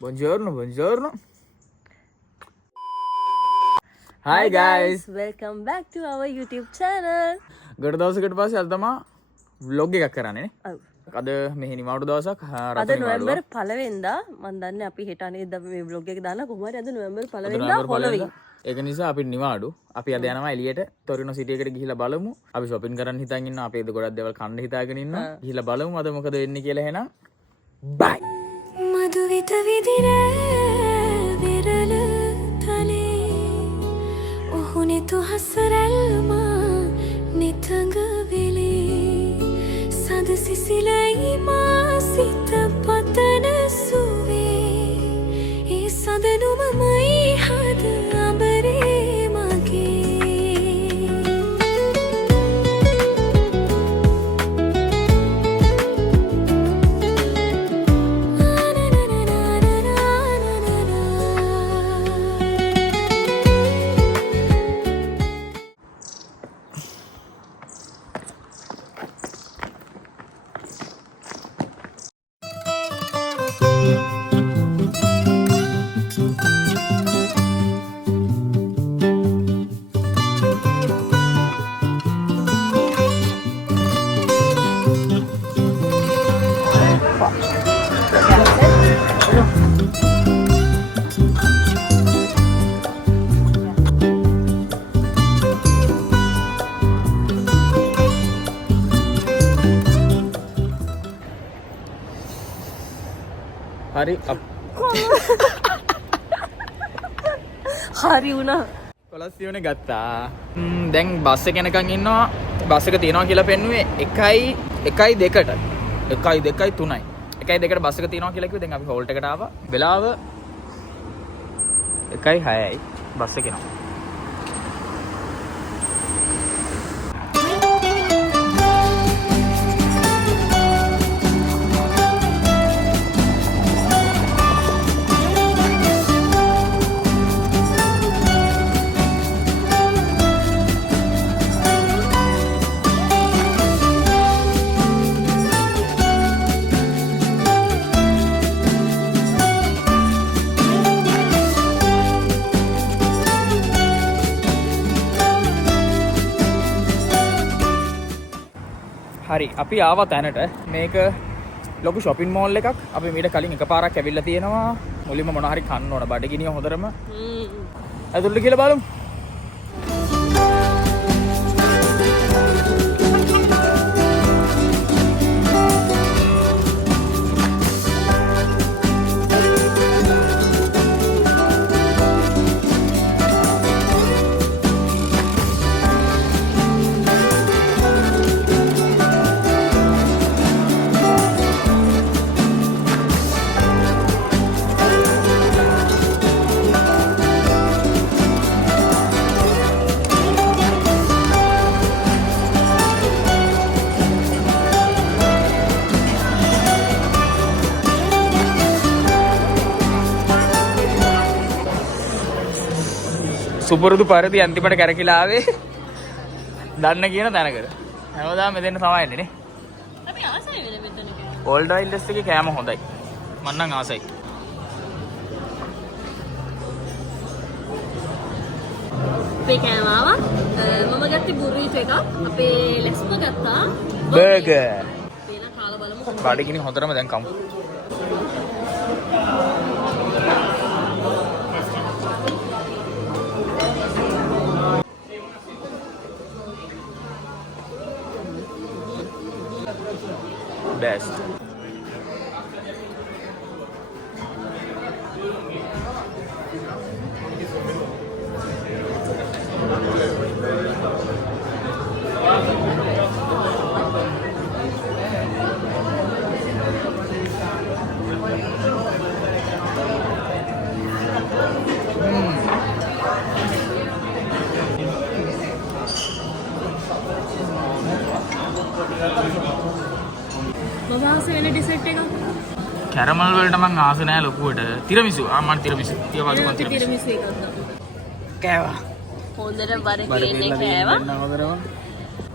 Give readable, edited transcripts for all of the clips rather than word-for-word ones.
Buongiorno, buongiorno. Hi guys. Welcome back to our YouTube channel. ගොඩ දවසකට පස්සේ අද තමයි vlog එකක් කරන්නේ නේ. ඔව්. අද මෙහි නිමාඩු දවසක් අද නොවැම්බර් 1 වෙනිදා මම දන්නේ අපි හෙට අනේද මේ vlog එක දාලා කොහොම හරි අද නොවැම්බර් 1 වෙනිදා හොලොවින්. ඒක නිසා අපි නිවාඩු. අපි අද යනවා එළියට ටොරිනෝ සිටි එකට ගිහිල්ලා බලමු. අපි shopping කරන්න හිතන් ඉන්නවා. අපි ගොඩක් දේවල් කන්න හිතාගෙන ඉන්නවා. ගිහිල්ලා බලමු අද මොකද වෙන්නේ කියලා එහෙනම්. Bye. මధුවිත විදිර විරල තලේ ඔහුනේ තුහසරල්ම නිතඟ වෙලේ සද සිසිලයි මා සිත පතන සුවේ ඒ සදනුමමයි හද අඹරේ හරි හරි වුණා. කොලස්සියෝනේ ගත්තා. දැන් බස් එක යනකම් ඉන්නවා. බස් එක තියනවා කියලා පෙන්නුවේ 1යි 2ට. 1යි 2යි 3යි. 1යි 2ට බස් එක තියනවා කියලා කිව්වේ. දැන් අපි හෝල්ට් එකට ආවා. වෙලාව 1යි 6යි බස් එක එනවා. හරි අපි ආවා තැනට. මේක ලොකු shopping mall එකක්. අපි මීට කලින් එකපාරක් ඇවිල්ලා තියෙනවා. මුලින්ම මොනවා හරි කන්න ඕන. බඩගිනිය හොඳටම. ඇතුළට කියලා බලමු. සුපුරුදු පරිදි අන්තිමට කැරකිලා ආවේ දන්න කියන තැනකට. හැමදාම මෙතන තමයි එන්නේ නේ. අපි ආසයි වෙන මෙතන. ඕල්ඩ් වයිල්ඩ්ස් එකේ කෑම හොඳයි. මම නම් ආසයි. අපේ කෑම ආවා. මම ගත්තේ බුරීටෝ එකක්. අපේ ලෙස්ම ගත්තා බර්ගර්. පේන කාලා බලමු. බඩගිනි හොඳටම දැන් කමු. Best. මම වෙන ඩෙසර්ට් එකක්. කැරමල් වලට මං ආස නැහැ ලොකුවට. තිරමිසු. මං තිරමිසු. තියවලු මං තිරමිසු. තිරමිසු එකක් ගත්තා. කෑවා. හොඳට බර කේන්නේ කෑවා.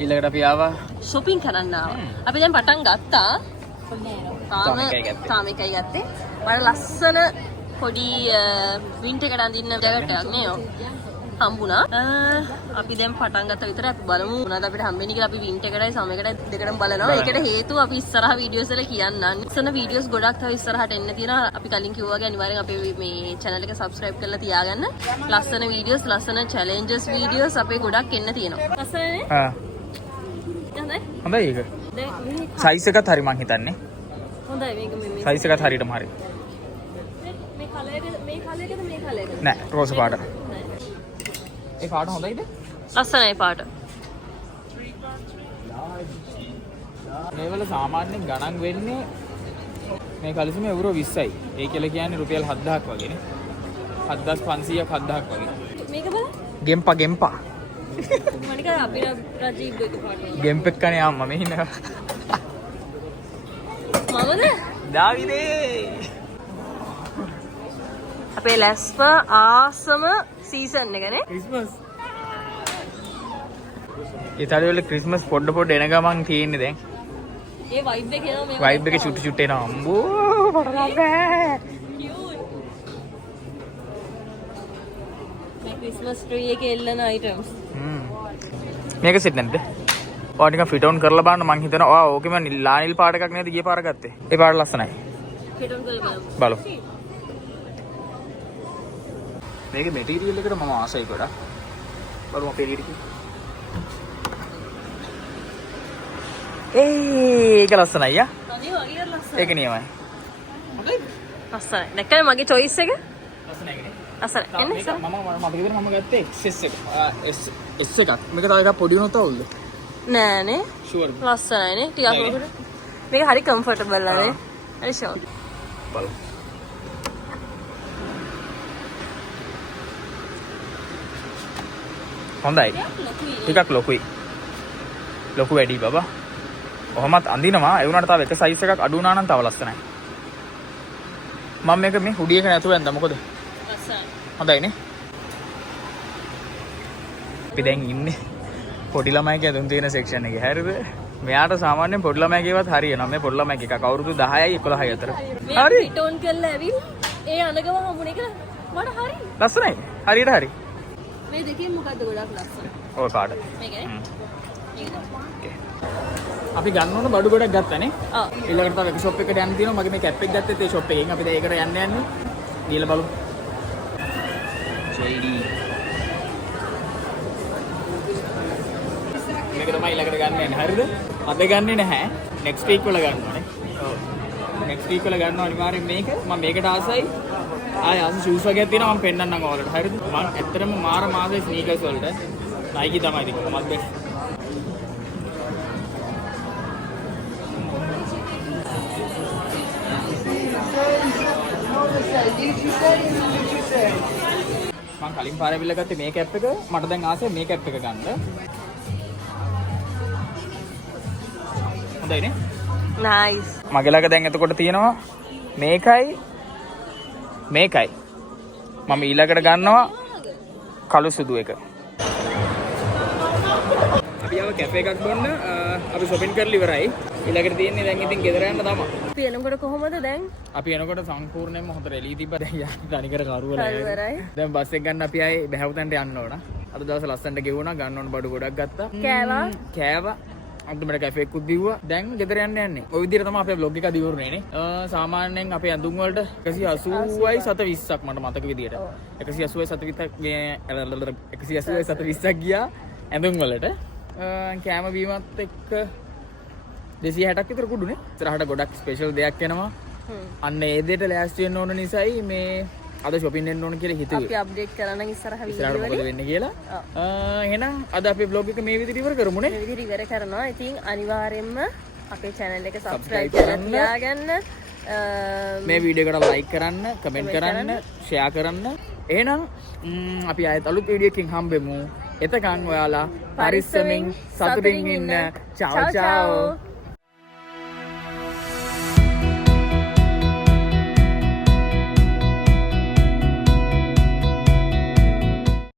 ඊළඟට අපි ආවා shopping කරන්න ආවා. අපි දැන් පටන් ගත්තා. තාම එකයි ගත්තේ. මට ලස්සන පොඩි වින්ටර් එකට අඳින්න ජැකට් එකක් නේ හම්බුණා. අපි දැන් පටන් ගත්ත විතර අපි බලමු මොනවද අපිට හම්බෙන්නේ කියලා. අපි වින්ටර් එකටයි සම එකට දෙකටම බලනවා. ඒකට හේතුව අපි ඉස්සරහ වීඩියෝස් වල කියන්නම්. ඉස්සන වීඩියෝස් ගොඩක් තව ඉස්සරහට එන්න තියෙනවා. අපි කලින් කිව්වා වගේ අනිවාර්යෙන් අපේ මේ channel එක subscribe කරලා තියාගන්න. ලස්සන වීඩියෝස්, ලස්සන challenges වීඩියෝස් අපේ ගොඩක් එන්න තියෙනවා. ලස්සනනේ? හොඳයි ඒක. දැන් සයිස් එකත් හරි මං හිතන්නේ. හොඳයි මේක මේ සයිස් එකත් හරියටම හරි. මේ කලර් එකද නෑ රෝස පාට. ඒ පාට හොඳයිද? ලස්සනයි පාට. මේවල සාමාන්‍යයෙන් ගණන් වෙන්නේ මේ කලිසම €20යි. ඒ කියලා කියන්නේ රුපියල් 7000ක් වගේනේ. 7500ක් 7000ක් වගේ. මේක බලන්න. ගෙම්පා. මනික අපි රජීව් එක පාට. ගෙම්පෙක් කනේ අම්මා මේ ඉන්නවා. මමද? දාවිදේ. අපේ ලැස්ප ආසම සීසන් එකනේ. ක්‍රිස්මස්. ඉතාලිය වල ක්‍රිස්මස් පොඩ එන ගමන් තියෙන්නේ දැන්. ඒ වයිබ් එක එනවා මේ වයිබ් එක චුට්ටු එනවා. අම්බෝ පටලවා බෑ. මේ ක්‍රිස්මස් ට්‍රී එකේ එල්ලන අයිටම්ස්. මේක සෙට් නැද්ද? ඔයා ටිකක් ෆිට ඔන් කරලා බලන්න මං හිතනවා. ඔයා ඕකෙම ලානිල් පාට එකක් නේද ගිය පාර ගත්තේ? ඒ පාට ලස්සනයි. ෆිට ඔන් කරලා බලමු. මේක මැටීරියල් එකට මම ආසයි ගොඩක්. බලමු අපේ රීඩි. ඒක ලස්සනයි යා. තනිය වගේ ලස්සනයි. ඒක නියමයි. ලස්සනයි. දැක්කද මගේ choice එක? ලස්සනයි නේ. ලස්සනයි. එන්නේ ඉස්සර. මම මතක විදිහට මම ගත්තේ XS එක. S එකක්. මේක තව එකක් පොඩි වුණොත් අවුල්ද? නෑනේ. ෂුවර්. ලස්සනයිනේ. ටිකක් මොකද? මේක හරි කම්ෆර්ටබල් ආනේ. හරි ෂෝර්. බලමු. හොඳයි. ටිකක් ලොකුයි. ලොකු වැඩි බබා. කොහොමත් අඳිනවා. ඒ වුණාට තව එක සයිස් එකක් අඩු වුණා නම් තව ලස්සනයි. මම මේක මේ හුඩි එක නැතුව ඇඳලා මොකද? ලස්සනයි. හොඳයිනේ. අපි දැන් ඉන්නේ පොඩි ළමයිගේ ඇඳුම් තියෙන සෙක්ෂන් එකේ. හරිද? මෙයාට සාමාන්‍යයෙන් පොඩි ළමයිගේවත් හරියනවා. මේ පොඩි ළමයිගේ එකක් අවුරුදු 10යි 11යි අතර. හරි. ෆිට ඔන් කරලා ඇවිල් ඒ අඳගම හම්බුනේ කියලා මට හරි. ලස්සනයි. හරියට හරි. මේ දෙකෙන් මොකද්ද ගොඩක් ලස්සන? ඔය පාට. මේකනේ. අපි ගන්න ඕන බඩු ගොඩක් ගත්තානේ. ඔව්. ඊළඟට තව එක ෂොප් එකකට යන්න තියෙනවා. මගේ මේ කැප් එක ගත්තෙත් ඒ ෂොප් එකෙන්. අපි දැන් ඒකට යන්නේ. දීලා බලමු. JD. මේක තමයි ඊළඟට ගන්න යන්නේ. හරිද? අද ගන්නෙ නැහැ. next week වල ගන්නවානේ. ඔව්. next week වල ගන්නවා අනිවාර්යෙන් මේක. මම මේකට ආසයි. ආස shoes වගේක් තියෙනවා මම පෙන්නන්නම් ඔයාලට. හරිද? මම ඇත්තටම මාර මාසේ sneakers වලට Nike තමයි ඉතින් කොහොමද බෙස්ට්. මම කලින් පාරේ බිල්ල ගත්තේ මේ කැප් එක. මට දැන් ආසයි මේ කැප් එක ගන්න. හොඳයිනේ. නයිස්. මගේ ළඟ දැන් එතකොට තියෙනවා මේකයි මම ඊළඟට ගන්නවා කළු සුදු එක. අපි ආව කැෆේ එකක් බොන්න අපි shopping කරලා ඉවරයි. ඊළඟට තියෙන්නේ දැන් ඉතින් ගෙදර යන්න තමයි. අපි එනකොට කොහොමද දැන්? අපි එනකොට සම්පූර්ණයෙන්ම හොඳට එළී තිබ්බා. දැන් යන්න තනිකර කරුවල ඉවරයි. දැන් බස් එක ගන්න අපි ආයේ බැහැවතන්ට යන්න ඕන. අද දවස් ලස්සනට ගෙවුණා. ගන්න ඕන බඩු ගොඩක් ගත්තා. කෑවා. අන්තිමට කැෆේ එකකුත් දීුවා. දැන් ගෙදර යන්නේ. ওই විදිහට තමයි අපේ vlog එක දියුරුනේ නේ. සාමාන්‍යයෙන් අපේ ඇඳුම් වලට 180යි 720ක් මට මතක විදියට. 180යි 720ක් ගියා ඇඳුම් වලට. කෑම බීමත් එක්ක 260ක් විතර කුඩුනේ. ඉතරහට ගොඩක් ස්පෙෂල් දෙයක් එනවා. අන්න ඒ දෙයට ලෑස්ති වෙන්න ඕන නිසායි මේ අද shopping එන්න ඕන කියලා හිතුවේ. අපි අප්ඩේට් කරන්න ඉස්සරහ ඉස්සරහට මොකද වෙන්නේ කියලා. එහෙනම් අද අපේ vlog එක මේ විදිහට ඉවර කරමුනේ. මේ විදිහට ඉවර කරනවා. ඉතින් අනිවාර්යයෙන්ම අපේ channel එක subscribe කරලා තියාගන්න. මේ වීඩියෝ එකට like කරන්න, comment කරන්න, share කරන්න. එහෙනම් අපි ආයෙත් අලුත් වීඩියෝ එකකින් හම්බෙමු. එතකන් ඔයාලා පරිස්සමින් සතුටින් ඉන්න. ciao ciao.